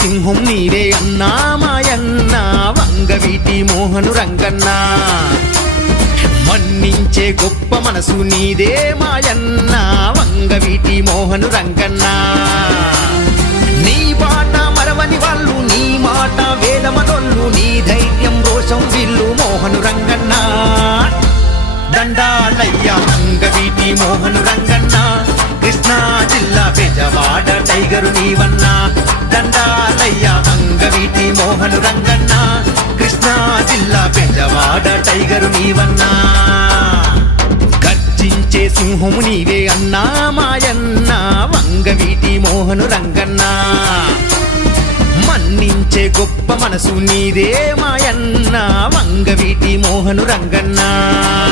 సింహం నీవే అన్నా మాయన్న వంగవీటి మోహను రంగన్న మన్నించే గొప్ప మనసు నీదే మాయన్న వంగవీటి మోహను రంగన్న నీ బాట మరవని వాళ్ళు నీ మాట వేదమనొల్లు నీ ధైర్యం రోషం విల్లు మోహను రంగన్న దండాలయ్య వంగవీటి మోహను రంగన్న కృష్ణా జిల్లా బెజవాడ టైగరు నీవన్నా దండాలయ్య వంగవీటి మోహను రంగన్న కృష్ణా జిల్లా బెజవాడ టైగరు నీవన్నా గర్జించే సింహము నీవే అన్నా మాయన్న వంగవీటి మోహను రంగన్న మన్నించే గొప్ప మనసు నీదే మాయన్న వంగవీటి మోహను రంగన్న